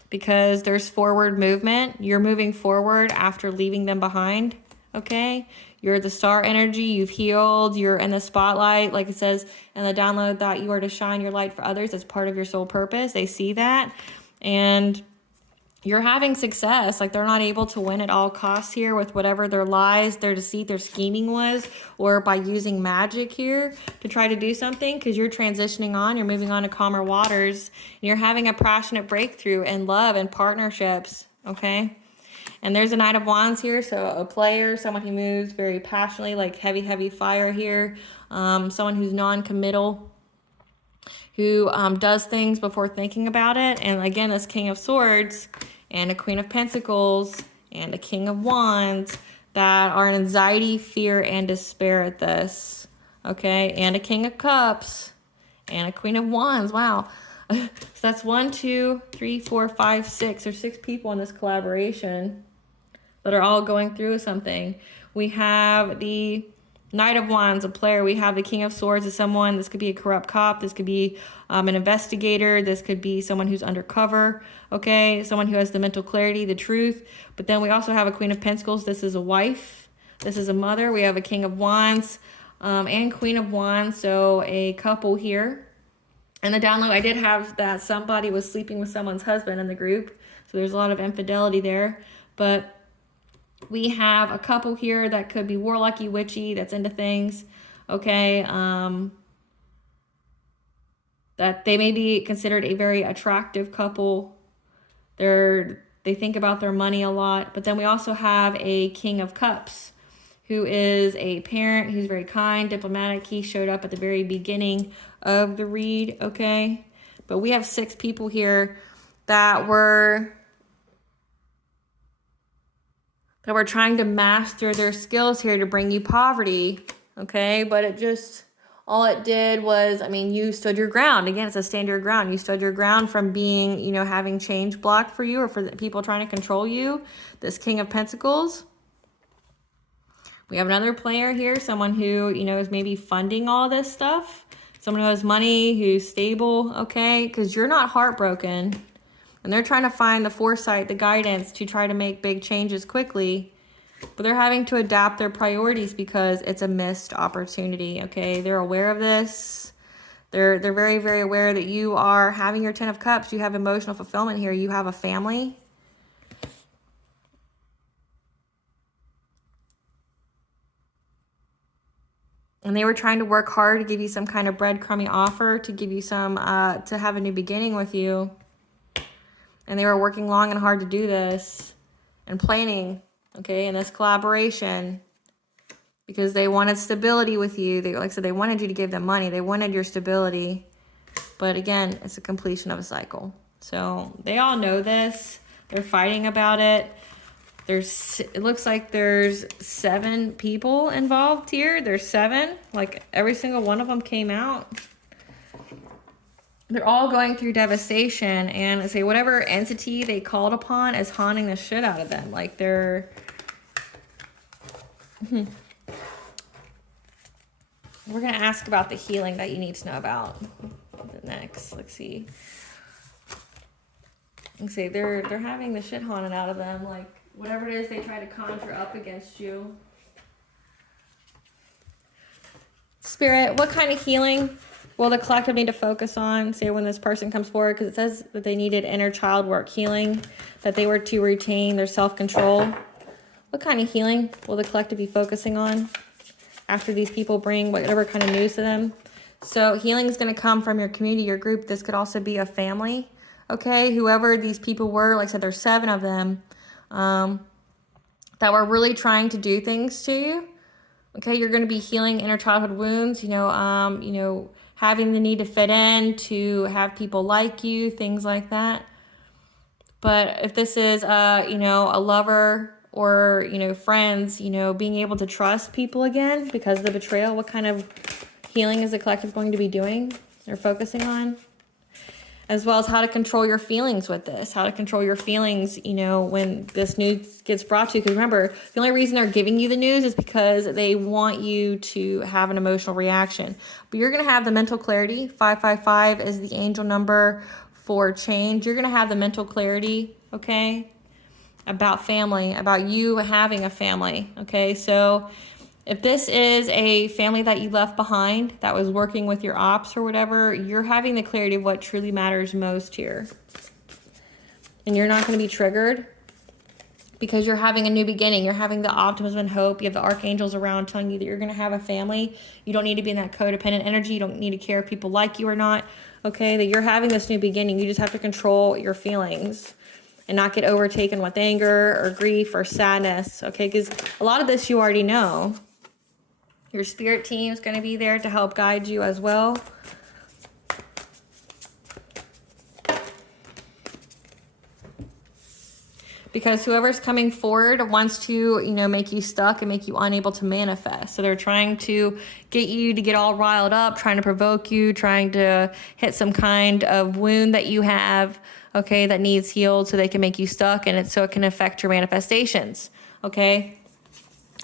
because there's forward movement. You're moving forward after leaving them behind, okay? You're the star energy, you've healed, you're in the spotlight. Like it says in the download that you are to shine your light for others as part of your soul purpose. They see that and you're having success. Like they're not able to win at all costs here with whatever their lies, their deceit, their scheming was, or by using magic here to try to do something because you're transitioning on, you're moving on to calmer waters, and you're having a passionate breakthrough in love and partnerships, okay? And there's a Knight of Wands here, so a player, someone who moves very passionately, like heavy fire here, someone who's non-committal, who does things before thinking about it. And again, this King of Swords and a Queen of Pentacles and a King of Wands that are in anxiety, fear, and despair at this, okay? And a King of Cups and a Queen of Wands, wow. So that's 1, 2, 3, 4, 5, 6. There's 6 people in this collaboration that are all going through something. We have the Knight of Wands, a player. We have the King of Swords as someone. This could be a corrupt cop. This could be an investigator. This could be someone who's undercover, okay? Someone who has the mental clarity, the truth. But then we also have a Queen of Pentacles. This is a wife. This is a mother. We have a King of Wands and Queen of Wands, so a couple here. And the download, I did have that somebody was sleeping with someone's husband in the group. So there's a lot of infidelity there. But we have a couple here that could be warlocky, witchy, that's into things, okay? That they may be considered a very attractive couple. They think about their money a lot. But then we also have a King of Cups, who is a parent who's very kind, diplomatic. He showed up at the very beginning of the read, okay? But we have 6 people here that were trying to master their skills here to bring you poverty, okay? But it just, all it did was, I mean, you stood your ground. Again, it's a stand your ground. You stood your ground from being, you know, having change blocked for you or for the people trying to control you. This King of Pentacles. We have another player here, someone who, you know, is maybe funding all this stuff. Someone who has money, who's stable, okay? Because you're not heartbroken. And they're trying to find the foresight, the guidance to try to make big changes quickly. But they're having to adapt their priorities because it's a missed opportunity, okay? They're aware of this. They're very, very aware that you are having your 10 of Cups. You have emotional fulfillment here. You have a family. And they were trying to work hard to give you some kind of breadcrumby offer, to give you some, to have a new beginning with you. And they were working long and hard to do this and planning, okay, in this collaboration because they wanted stability with you. They, like I said, they wanted you to give them money. They wanted your stability. But again, it's a completion of a cycle. So they all know this. They're fighting about it. It looks like there's 7 people involved here. There's 7. Like every single one of them came out. They're all going through devastation, and say whatever entity they called upon is haunting the shit out of them. Like they're... We're going to ask about the healing that you need to know about next. Let's see. Let's see. They're having the shit haunted out of them. Like whatever it is they try to conjure up against you. Spirit, what kind of healing will the collective need to focus on, say, when this person comes forward? Because it says that they needed inner child work healing, that they were to retain their self-control. What kind of healing will the collective be focusing on after these people bring whatever kind of news to them? So healing is going to come from your community, your group. This could also be a family, okay? Whoever these people were, like I said, there's 7 of them that were really trying to do things to you. Okay, you're going to be healing inner childhood wounds, you know, having the need to fit in, to have people like you, things like that. But if this is, you know, a lover or, you know, friends, you know, being able to trust people again because of the betrayal, what kind of healing is the collective going to be doing or focusing on? As well as how to control your feelings with this, how to control your feelings, you know, when this news gets brought to you. Because remember, the only reason they're giving you the news is because they want you to have an emotional reaction. But you're going to have the mental clarity. 555 is the angel number for change. You're going to have the mental clarity, okay, about family, about you having a family, okay? So if this is a family that you left behind that was working with your ops or whatever, you're having the clarity of what truly matters most here. And you're not going to be triggered because you're having a new beginning. You're having the optimism and hope. You have the archangels around telling you that you're going to have a family. You don't need to be in that codependent energy. You don't need to care if people like you or not. Okay, that you're having this new beginning. You just have to control your feelings and not get overtaken with anger or grief or sadness. Okay, because a lot of this you already know. Your spirit team is going to be there to help guide you as well. because whoever's coming forward wants to, you know, make you stuck and make you unable to manifest. So they're trying to get you to get all riled up, trying to provoke you, trying to hit some kind of wound that you have, okay, that needs healed, so they can make you stuck, and so it can affect your manifestations, okay?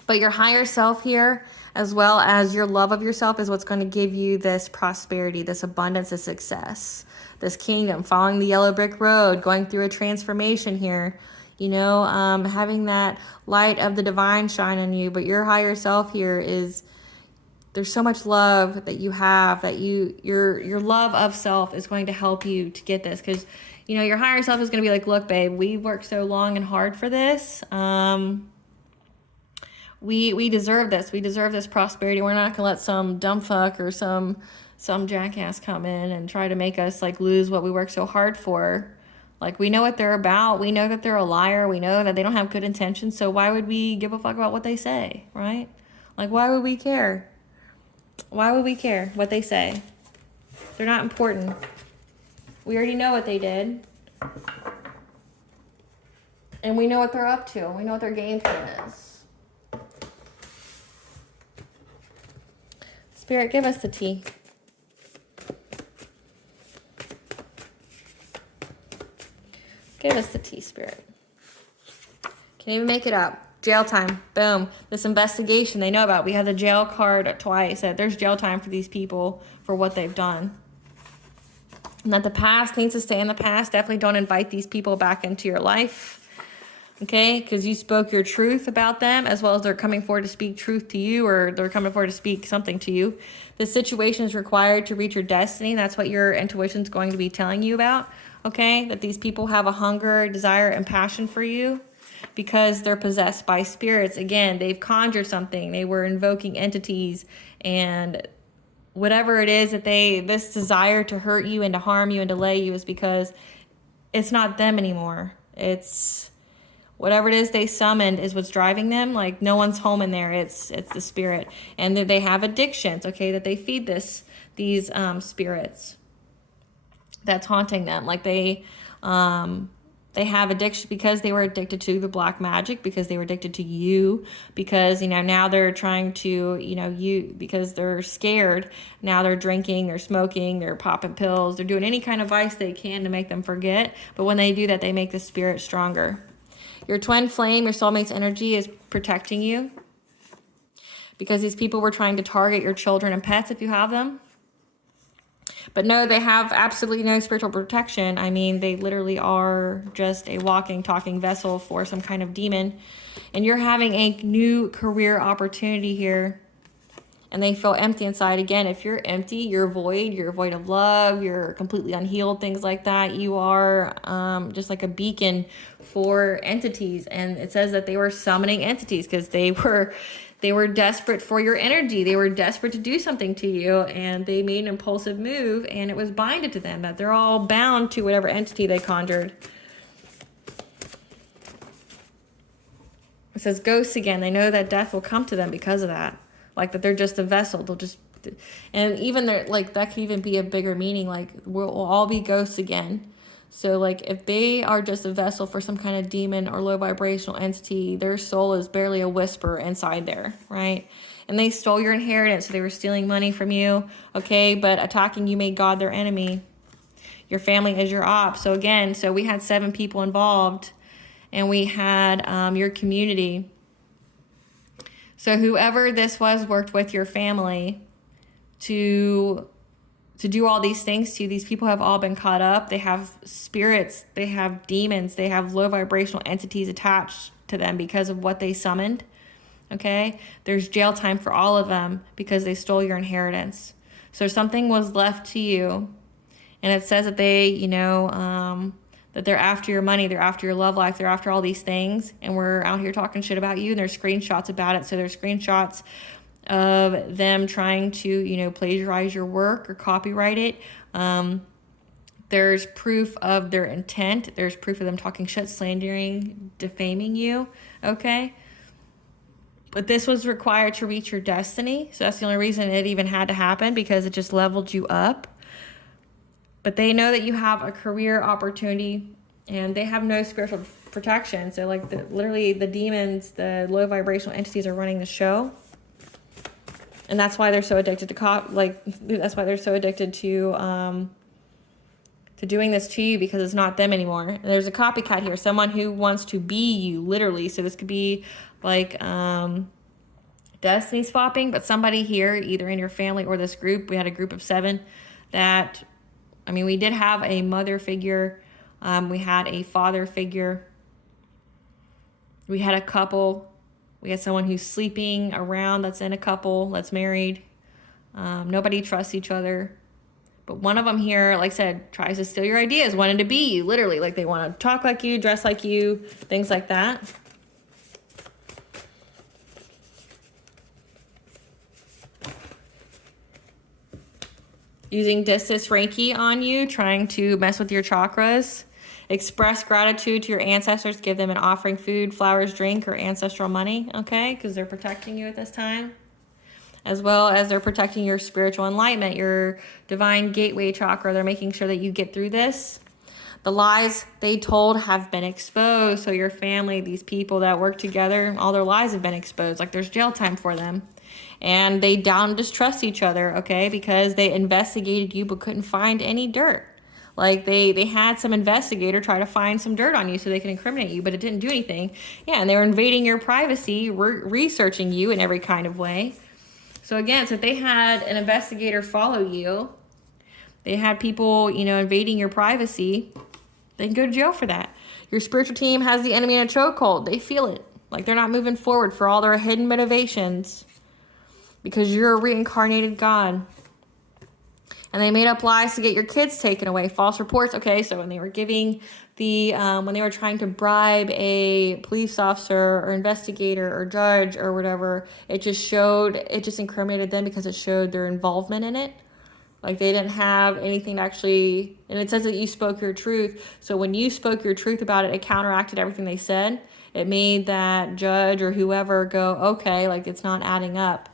But your higher self here, as well as your love of yourself, is what's going to give you this prosperity, this abundance, this success, this kingdom, following the yellow brick road, going through a transformation here, you know, having that light of the divine shine on you. But your higher self here is, there's so much love that you have, that your love of self is going to help you to get this. Because, you know, your higher self is going to be like, look, babe, we worked so long and hard for this. We deserve this. We deserve this prosperity. We're not going to let some dumb fuck or some jackass come in and try to make us like lose what we worked so hard for. Like, we know what they're about. We know that they're a liar. We know that they don't have good intentions. So why would we give a fuck about what they say, right? Like, why would we care? Why would we care what they say? They're not important. We already know what they did. And we know what they're up to. We know what their game plan is. Spirit, give us the tea. Give us the tea, Spirit. Can't even make it up. Jail time. Boom. This investigation they know about. We have the jail card twice. That there's jail time for these people for what they've done. And that the past needs to stay in the past. Definitely don't invite these people back into your life. Okay? Because you spoke your truth about them, as well as they're coming forward to speak truth to you, or they're coming forward to speak something to you. The situation is required to reach your destiny. That's what your intuition is going to be telling you about. Okay? That these people have a hunger, desire, and passion for you, because they're possessed by spirits. Again, they've conjured something. They were invoking entities, and whatever it is that this desire to hurt you and to harm you and delay you is because it's not them anymore. It's whatever it is they summoned is what's driving them. Like, no one's home in there. It's the spirit. And they have addictions, okay, that they feed these spirits that's haunting them. Like, they have addiction because they were addicted to the black magic, because they were addicted to you, because, you know, now they're trying to, you know, because they're scared. Now they're drinking, they're smoking, they're popping pills, they're doing any kind of vice they can to make them forget. But when they do that, they make the spirit stronger. Your twin flame, your soulmate's energy, is protecting you, because these people were trying to target your children and pets if you have them. But no, they have absolutely no spiritual protection. I mean, they literally are just a walking, talking vessel for some kind of demon. And you're having a new career opportunity here, and they feel empty inside. Again, if you're empty, you're void of love, you're completely unhealed, things like that. You are just like a beacon for entities. And it says that they were summoning entities because they were desperate for your energy. They were desperate to do something to you, and they made an impulsive move, and it was binded to them, that they're all bound to whatever entity they conjured. It says ghosts again. They know that death will come to them because of that. Like, that they're just a vessel. They'll just, and even they're like, that could even be a bigger meaning. Like, we'll all be ghosts again. So, like, if they are just a vessel for some kind of demon or low vibrational entity, their soul is barely a whisper inside there, right? And they stole your inheritance, so they were stealing money from you, okay? But attacking you made God their enemy. Your family is your op. So, again, we had 7 people involved, and we had your community. So whoever this was worked with your family to do all these things to you. These people have all been caught up. They have spirits, they have demons, they have low vibrational entities attached to them because of what they summoned. Okay? There's jail time for all of them because they stole your inheritance. So something was left to you, and it says that they, you know, that they're after your money, they're after your love life, they're after all these things, and we're out here talking shit about you, and there's screenshots about it. So there's screenshots of them trying to, you know, plagiarize your work or copyright it. There's proof of their intent. There's proof of them talking shit, slandering, defaming you, okay? But this was required to reach your destiny. So that's the only reason it even had to happen, because it just leveled you up. But they know that you have a career opportunity, and they have no spiritual protection. So like literally the demons, the low vibrational entities are running the show. And that's why they're so addicted to that's why they're so addicted to doing this to you, because it's not them anymore. And there's a copycat here, someone who wants to be you, literally. So this could be like destiny swapping, but somebody here, either in your family or this group, we had a group of 7 that, I mean, we did have a mother figure, we had a father figure, we had a couple, we had someone who's sleeping around that's in a couple, that's married. Nobody trusts each other. But one of them here, like I said, tries to steal your ideas, wanting to be you, literally. Like they want to talk like you, dress like you, things like that. Using Distrust Reiki on you, trying to mess with your chakras. Express gratitude to your ancestors. Give them an offering, food, flowers, drink, or ancestral money, okay? Because they're protecting you at this time. As well as they're protecting your spiritual enlightenment, your divine gateway chakra. They're making sure that you get through this. The lies they told have been exposed. So your family, these people that work together, all their lies have been exposed. Like there's jail time for them. And they down distrust each other, okay? Because they investigated you but couldn't find any dirt. Like they had some investigator try to find some dirt on you so they can incriminate you, but it didn't do anything. Yeah, and they were invading your privacy, researching you in every kind of way. So again, so if they had an investigator follow you, they had people, you know, invading your privacy, they can go to jail for that. Your spiritual team has the enemy in a chokehold. They feel it. Like they're not moving forward for all their hidden motivations because you're a reincarnated God. And they made up lies to get your kids taken away. False reports. Okay, so when they were giving when they were trying to bribe a police officer or investigator or judge or whatever, it just incriminated them because it showed their involvement in it. Like they didn't have anything to actually, and it says that you spoke your truth. So when you spoke your truth about it, it counteracted everything they said. It made that judge or whoever go, okay, like it's not adding up.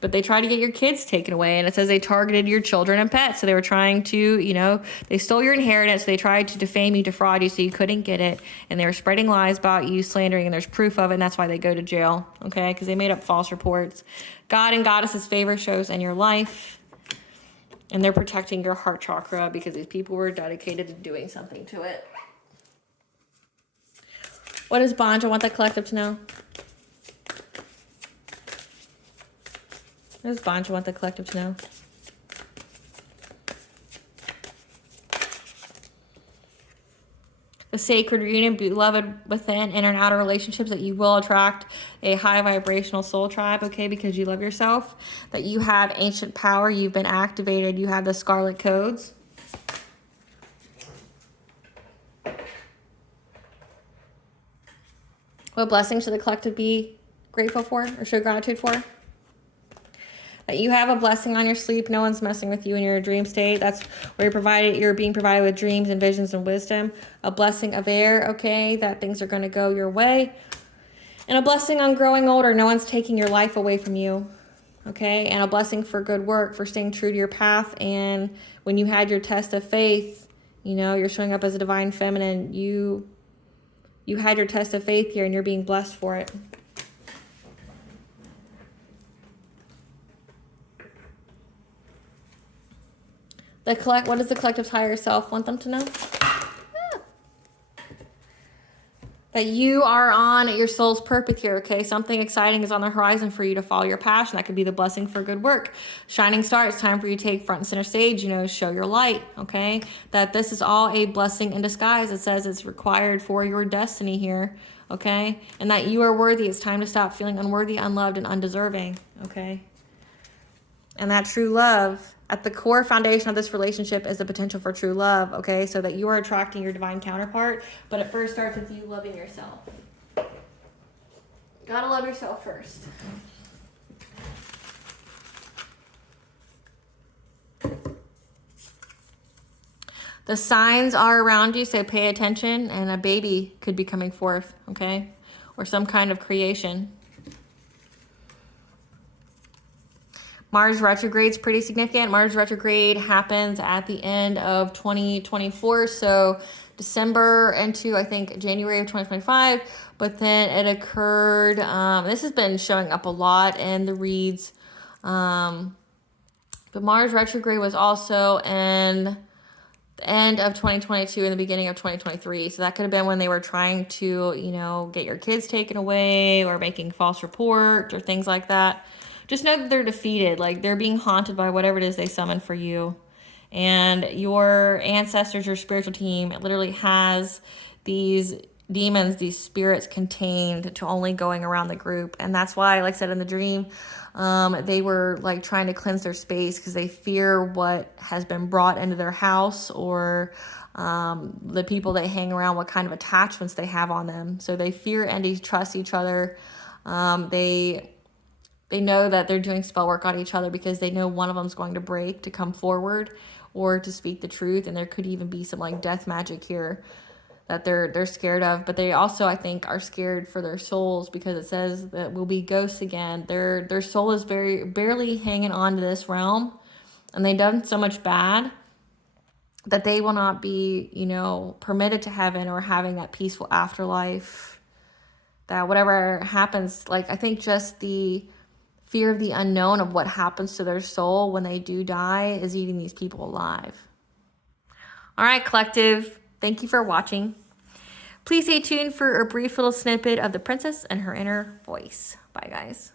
But they tried to get your kids taken away, and it says they targeted your children and pets. So they were trying to, you know, they stole your inheritance. They tried to defame you, defraud you, so you couldn't get it. And they were spreading lies about you, slandering, and there's proof of it, and that's why they go to jail, okay? Because they made up false reports. God and Goddess's favor shows in your life, and they're protecting your heart chakra because these people were dedicated to doing something to it. What does Banja want the collective to know? What does Banja want the collective to know? The sacred union, beloved, within inner and outer relationships, that you will attract a high vibrational soul tribe, okay, because you love yourself, that you have ancient power, you've been activated, you have the scarlet codes. What blessings should the collective be grateful for or show gratitude for? That you have a blessing on your sleep. No one's messing with you in your dream state. That's where you're being provided with dreams and visions and wisdom. A blessing of air, okay, that things are going to go your way. And a blessing on growing older. No one's taking your life away from you, okay? And a blessing for good work, for staying true to your path. And when you had your test of faith, you know, you're showing up as a divine feminine. You had your test of faith here, and you're being blessed for it. What does the collective's higher self want them to know? That you are on your soul's purpose here, okay? Something exciting is on the horizon for you to follow your passion. That could be the blessing for good work. Shining star, it's time for you to take front and center stage, you know, show your light, okay? That this is all a blessing in disguise. It says it's required for your destiny here, okay? And that you are worthy. It's time to stop feeling unworthy, unloved, and undeserving, okay? And that true love, at the core foundation of this relationship is the potential for true love, okay? So that you are attracting your divine counterpart, but it first starts with you loving yourself. Gotta love yourself first. The signs are around you, so pay attention, and a baby could be coming forth, okay? Or some kind of creation. Mars retrograde is pretty significant. Mars retrograde happens at the end of 2024. So December into, I think, January of 2025, but then it occurred, this has been showing up a lot in the reads, but Mars retrograde was also in the end of 2022 and the beginning of 2023, so that could have been when they were trying to, you know, get your kids taken away or making false reports or things like that. Just know that they're defeated, like they're being haunted by whatever it is they summon for you. And your ancestors, your spiritual team, it literally has these demons, these spirits contained to only going around the group. And that's why, like I said in the dream, they were like trying to cleanse their space because they fear what has been brought into their house, or the people they hang around, what kind of attachments they have on them. So they fear and distrust each other. They know that they're doing spell work on each other because they know one of them is going to break to come forward or to speak the truth. And there could even be some like death magic here that they're scared of. But they also, I think, are scared for their souls because it says that we'll be ghosts again. Their soul is barely hanging on to this realm, and they've done so much bad that they will not be, you know, permitted to heaven or having that peaceful afterlife. That whatever happens, like I think just the fear of the unknown of what happens to their soul when they do die is eating these people alive. All right, collective, thank you for watching. Please stay tuned for a brief little snippet of the princess and her inner voice. Bye, guys.